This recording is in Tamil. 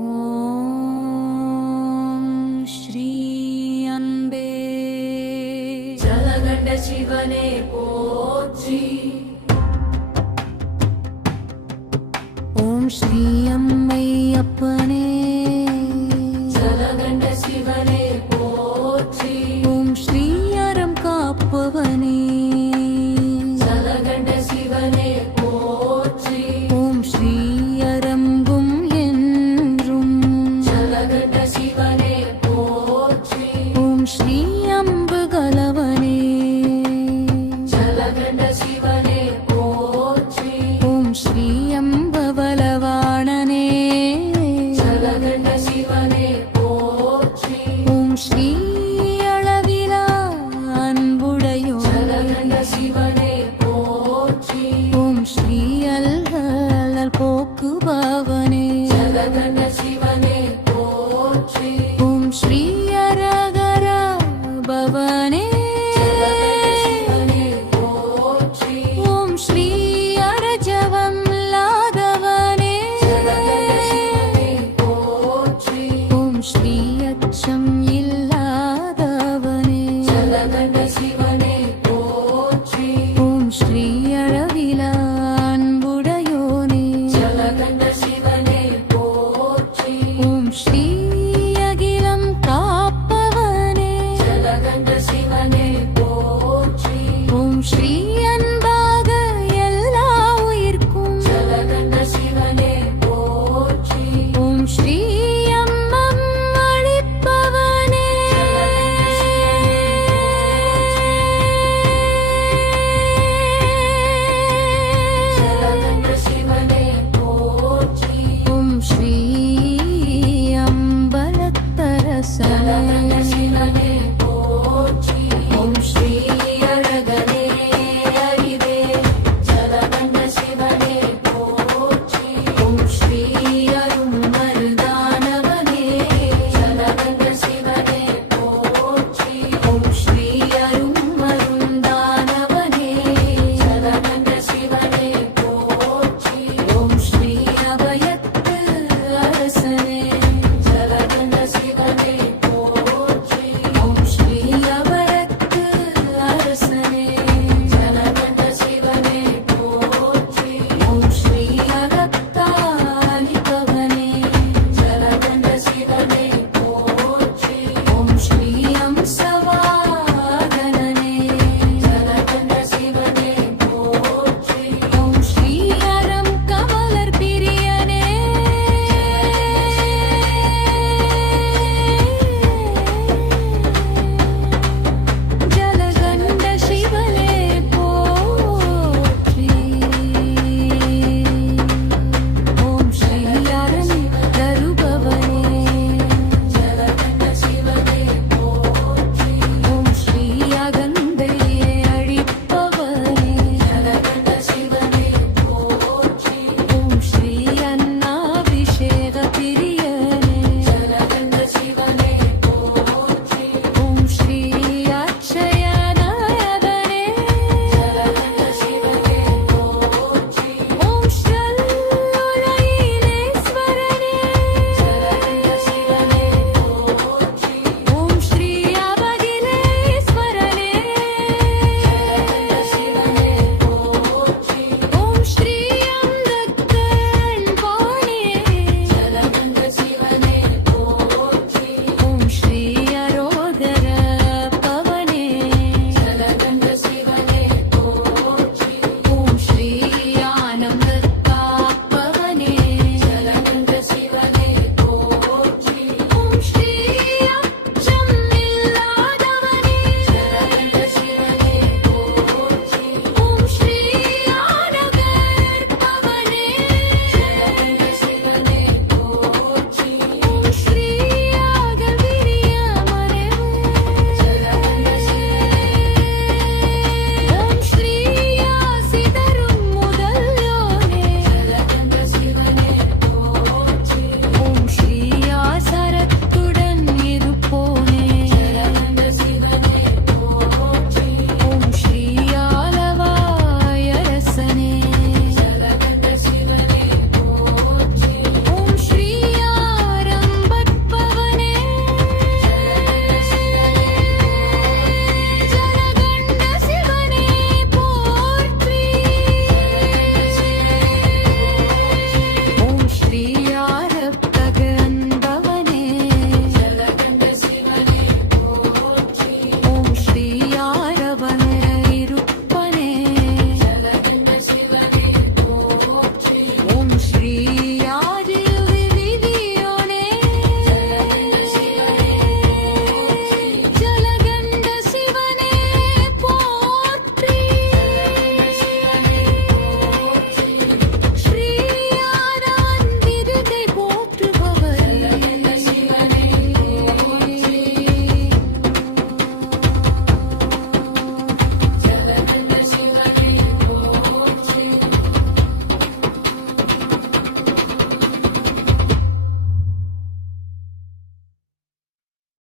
ஓம் ஸ்ரீ அன்பே ஜலகண்ட சிவனே போற்றி. ஓம் ஸ்ரீ அம்மை அப்பனே ஜலகண்ட சிவனே போற்றி. ஓம் ஸ்ரீ அறம் காப்பவனே ஜலகண்ட சிவனே போற்றி. ஓம் ஸ்ரீ அரங்கும் என்றும் ஜலகண்ட சிவனே போற்றி. ஓம் ஸ்ரீ அம்பு கலவனே ஜலகண்ட சிவனே போற்றி. ஓம் ஸ்ரீ அம்பவலவாணனே ஜலகண்ட சிவனே போற்றி. ஓம் ஸ்ரீ அளவிலா அன்புடையோ ஜலகண்ட சிவனே போற்றி. ஓம் ஸ்ரீ அல்கலல் போக்குபவனே ஜலகண்ட சிவனே போற்றி. ஓம் ஸ்ரீ அரகரா பவனே சிவனே போற்றி. ஓம் ஸ்ரீ அரஜவம் லாதவனே சிவனே போற்றி. ஓம் ஸ்ரீ அச்சம் இல்லாதவனே ஜலகண்ட சிவனே போற்றி. ஓம் ஸ்ரீ அளவிலா அன்புடையோனே ஜலகண்ட சிவனே போற்றி. ஓம் ஸ்ரீ அகிலம் காப்பவனே ஜலகண்ட சிவனே போற்றி. ஓம் ஸ்ரீ அன்பாக எல்லா உயிர்க்கும் ஜலகண்ட சிவனே போற்றி. ஓம் ஸ்ரீ அம்மம் அளிப்பவனே ஜலகண்ட சிவனே போற்றி. ஓம் ஸ்ரீ